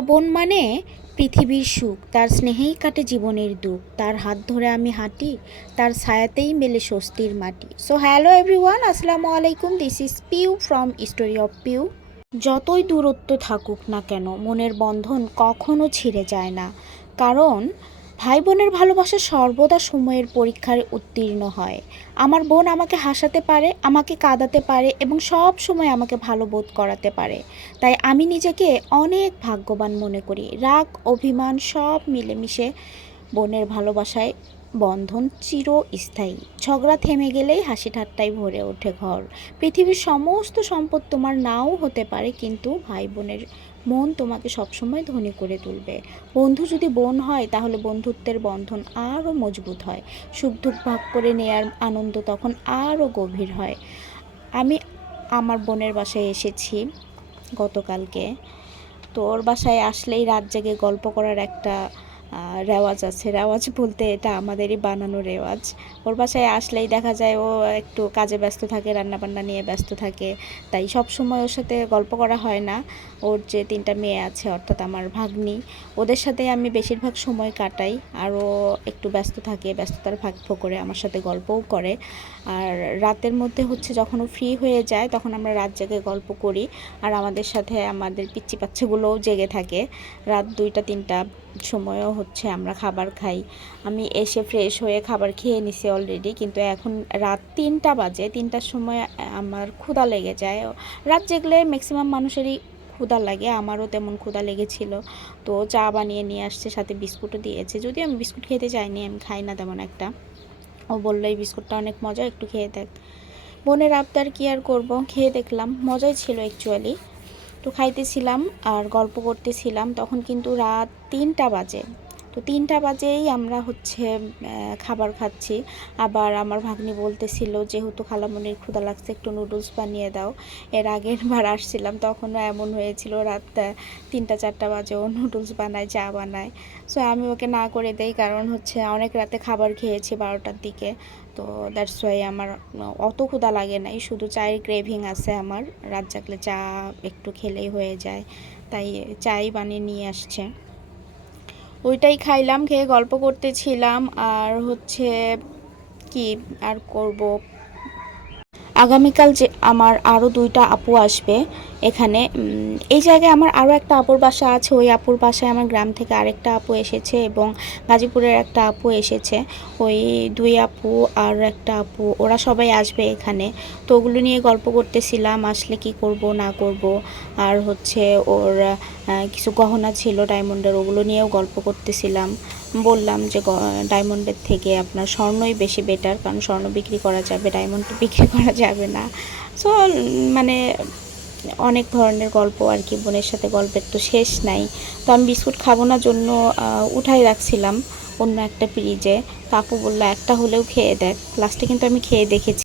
বোন মানে পৃথিবীর সুখ। তার স্নেহেই কাটে জীবনের দুঃখ। তার হাত ধরে আমি হাঁটি, তার ছায়াতেই মেলে স্বস্তির মাটি। সো হ্যালো এভরিওয়ান আসসালামু আলাইকুম। This is Piu from story of Piu যতই দূরত্ব থাকুক না কেন, মনের বন্ধন কখনো ছিঁড়ে যায় না। কারণ ভাই বোনের ভালোবাসা সর্বদা সময়ের পরীক্ষায় উত্তীর্ণ হয়। আমার বোন আমাকে হাসাতে পারে, আমাকে কাঁদাতে পারে এবং সব সময় আমাকে ভালো বোধ করাতে পারে। তাই আমি নিজেকে অনেক ভাগ্যবান মনে করি। রাগ, অভিমান সব মিলেমিশে বোনের ভালোবাসায় বন্ধন চিরস্থায়ী। ঝগড়া থেমে গেলেই হাসি ঠাট্টায় ভরে ওঠে ঘর। পৃথিবীর সমস্ত সম্পদ তোমার নাও হতে পারে, কিন্তু ভাই বোনের মন তোমাকে সবসময় ধনী করে তুলবে। বন্ধু যদি বোন হয়, তাহলে বন্ধুত্বের বন্ধন আরও মজবুত হয়। সুখ দুঃখ ভাগ করে নেয়ার আনন্দ তখন আরও গভীর হয়। আমি আমার বোনের বাসায় এসেছি গতকালকে। তো ওর বাসায় আসলেই রাত জেগে গল্প করার একটা রেওয়াজ আছে। রেওয়াজ বলতে এটা আমাদেরই বানানো রেওয়াজ। ওর বাসায় আসলেই দেখা যায় ও একটু কাজে ব্যস্ত থাকে, রান্নাবান্না নিয়ে ব্যস্ত থাকে। তাই সব সময় ওর সাথে গল্প করা হয় না। ওর যে তিনটা মেয়ে আছে, অর্থাৎ আমার ভাগ্নি, ওদের সাথে আমি বেশিরভাগ সময় কাটাই। আর ও একটু ব্যস্ত থাকে, ব্যস্ততার ভাগ করে আমার সাথে গল্পও করে। আর রাতের মধ্যে হচ্ছে যখন ও ফ্রি হয়ে যায়, তখন আমরা রাত জেগে গল্প করি। আর আমাদের সাথে আমাদের পিচ্চি বাচ্চাগুলোও জেগে থাকে। রাত দুইটা, তিনটা সময়ও হচ্ছে, আমরা খাবার খাই। আমি এসে ফ্রেশ হয়ে খাবার খেয়ে নিছি অলরেডি কিন্তু এখন রাত তিনটা বাজে, তিনটার সময় আমার ক্ষুধা লেগে যায়। রাত জেগলে ম্যাক্সিমাম মানুষেরই ক্ষুধা লাগে, আমারও তেমন ক্ষুধা লেগেছিল। তো চা বানিয়ে নিয়ে আসছে, সাথে বিস্কুটও দিয়েছে। যদিও আমি বিস্কুট খেতে চাইনি, আমি খাই না তেমন একটা। ও বলল, এই বিস্কুটটা অনেক মজা, একটু খেয়ে দেখ। বোনের আবদার কি আর করব? খেয়ে দেখলাম, মজাই ছিল অ্যাকচুয়ালি তো খাইতেছিলাম আর গল্প করতেছিলাম, তখন কিন্তু রাত তিনটা বাজে। তো তিনটা বাজেই আমরা হচ্ছে খাবার খাচ্ছি। আবার আমার ভাগ্নি বলতেছিল, যেহেতু খালামনির ক্ষুধা লাগছে, একটু নুডলস বানিয়ে দাও। এর আগের বার আসছিলাম, তখনও এমন হয়েছিল, রাত তিনটা, চারটা বাজে, ও নুডলস বানায়, চা বানায়। সো আমি ওকে না করে দেই, কারণ হচ্ছে অনেক রাতে খাবার খেয়েছি বারোটার দিকে। তো দ্যাটস ওয়াই আমার অত ক্ষুদা লাগে নাই। শুধু চায়ের ক্রেভিং আছে আমার, রাত জাগলে চা একটু খেলেই হয়ে যায়। তাই, চাই বানিয়ে নিয়ে আসছে। ওইটাই খাইলাম খেয়ে গল্প করতেছিলাম আর হচ্ছে কি আর করব? আগামীকাল যে আমার আরও দুইটা আপু আসবে এখানে এই জায়গায় আমার আরও একটা আপুর বাসা আছে, ওই আপুর বাসায় আমার গ্রাম থেকে আরেকটা আপু এসেছে এবং গাজীপুরের একটা আপু এসেছে। ওই দুই আপু আর একটা আপু, ওরা সবাই আসবে এখানে। তো ওগুলো নিয়ে গল্প করতেছিলাম, আসলে কি করব, না করব। আর হচ্ছে ওর কিছু গহনা ছিল ডায়মন্ডের, ওগুলো নিয়েও গল্প করতেছিলাম। বললাম যে ডায়মন্ডের থেকে আপনার স্বর্ণই বেশি বেটার কারণ স্বর্ণ বিক্রি করা যাবে ডায়মন্ড বিক্রি করা যাবে না। সো মানে অনেক ধরনের গল্প আর কি, বোনের সাথে গল্পের তো শেষ নাই। তো আমি বিস্কুট খাব না জন্য উঠাই রাখছিলাম অন্য একটা ফ্রিজে তো আপু বলল, একটা হলেও খেয়ে দেখ। লাস্টে কিন্তু আমি খেয়ে দেখেছি।